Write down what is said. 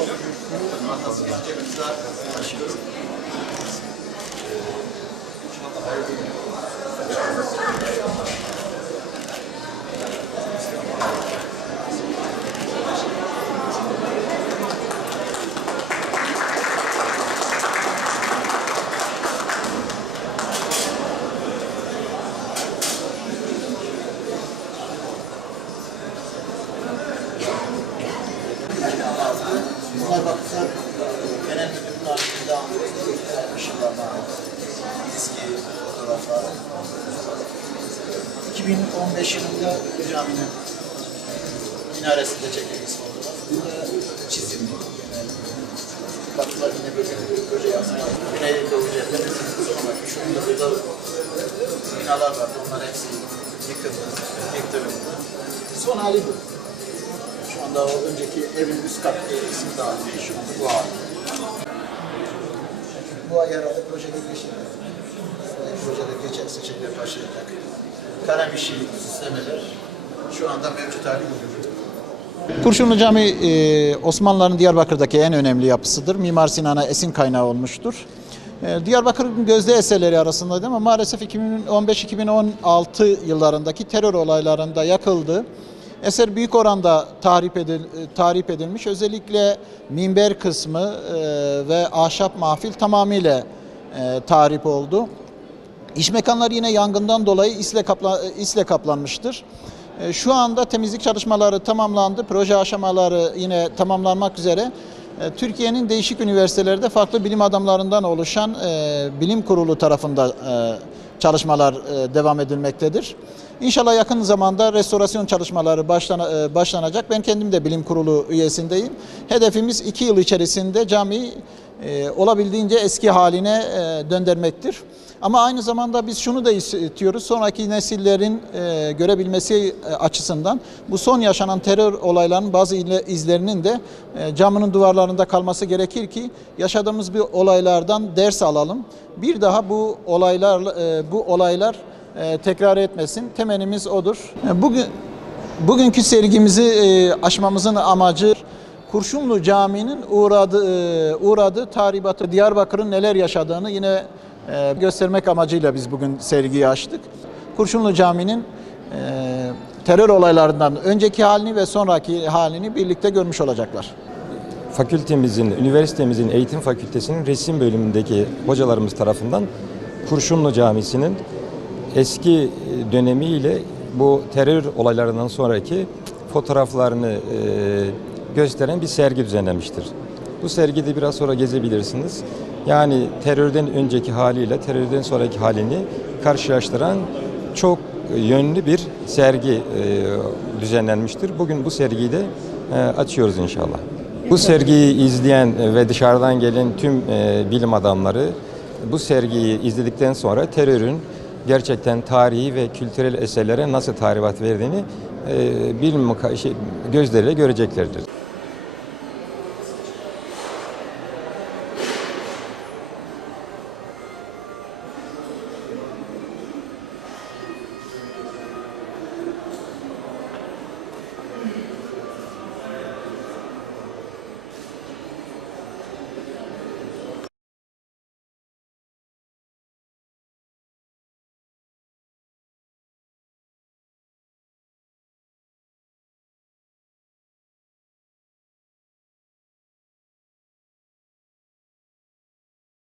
Nasıl geçeceğimizi aşıyoruz. Bunlar bakımdan genel müdürün arkasında ışınlarına eski fotoğraflar. 2015 yılında caminin minaresinde çekilmiş fotoğraf. Burada çizim. Bakımlar yine böyle bir proje yazmak. Güneydoğu cephenin sonra şurada burada binalar vardı. Onlar hepsi yıkıldı, yıktırıldı. Son hali bu. Şu anda o önceki evin üst katlı ismi dağılmış. Şu anda bu hali. Bu ay herhalde projede geçecek. Projede geçen seçimler başlayacak. Kalem işi süslemeler şu anda mevcut hali bu. Kurşunlu Cami Osmanlıların Diyarbakır'daki en önemli yapısıdır. Mimar Sinan'a esin kaynağı olmuştur. Diyarbakır'ın gözde eserleri arasındaydı ama maalesef 2015-2016 yıllarındaki terör olaylarında yakıldı. Eser büyük oranda tahrip edilmiş. Özellikle minber kısmı ve ahşap mahfil tamamıyla tahrip oldu. İş mekanları yine yangından dolayı isle kaplanmıştır. Şu anda temizlik çalışmaları tamamlandı. Proje aşamaları yine tamamlanmak üzere. Türkiye'nin değişik üniversitelerde farklı bilim adamlarından oluşan bilim kurulu tarafında çalışmalar devam edilmektedir. İnşallah yakın zamanda restorasyon çalışmaları başlanacak. Ben kendim de bilim kurulu üyesindeyim. Hedefimiz 2 yıl içerisinde camiyi olabildiğince eski haline döndürmektir. Ama aynı zamanda biz şunu da istiyoruz, sonraki nesillerin görebilmesi açısından bu son yaşanan terör olaylarının bazı izlerinin de caminin duvarlarında kalması gerekir ki yaşadığımız bir olaylardan ders alalım. Bir daha bu olaylar tekrar etmesin. Temennimiz odur. Bugünkü sergimizi açmamızın amacı Kurşunlu Camii'nin uğradığı tahribatı, Diyarbakır'ın neler yaşadığını yine göstermek amacıyla biz bugün sergiyi açtık. Kurşunlu Camii'nin terör olaylarından önceki halini ve sonraki halini birlikte görmüş olacaklar. Fakültemizin, üniversitemizin eğitim fakültesinin resim bölümündeki hocalarımız tarafından Kurşunlu Camisi'nin eski dönemiyle bu terör olaylarından sonraki fotoğraflarını gösteren bir sergi düzenlenmiştir. Bu sergide biraz sonra gezebilirsiniz. Yani terörden önceki haliyle terörden sonraki halini karşılaştıran çok yönlü bir sergi düzenlenmiştir. Bugün bu sergiyi de açıyoruz inşallah. Bu sergiyi izleyen ve dışarıdan gelen tüm bilim adamları bu sergiyi izledikten sonra terörün gerçekten tarihi ve kültürel eserlere nasıl tahribat verdiğini bilim gözleriyle göreceklerdir.